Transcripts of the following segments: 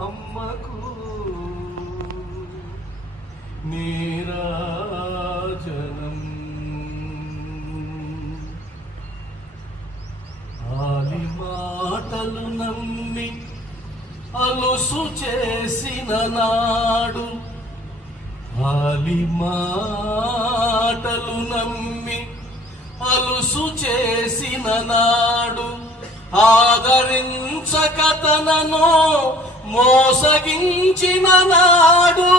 అమ్మకు. నీరాజనం ఆలి మాటలు నమ్మి అలుసు చేసిన నాడు ఆలి మాటలు నమ్మి అలుసు చేసిన నాడు ఆదరించక తనను మోసగించిన నాడు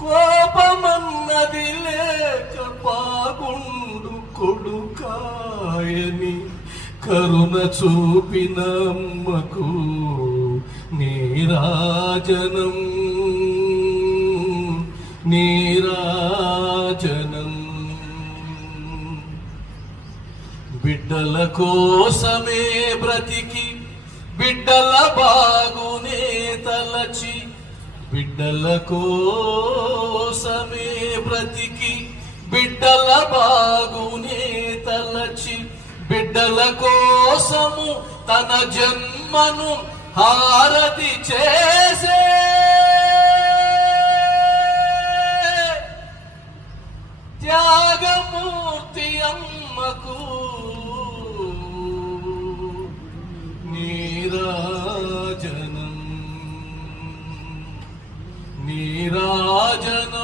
కోపమన్నది లేక పాగుండు కొడుకాయని కరుణ చూపిన అమ్మకు నీరాజనం నీరాజనం బిడ్డల కోసమే బ్రతికి బిడ్డల బాగునే తలచి బిడ్డల కోసమే బ్రతికి బిడ్డల బాగునే తలచి బిడ్డల కోసము తన జన్మను హారతి చేసే. త్యాగమూర్తి అమ్మకు ನೀರಾಜನ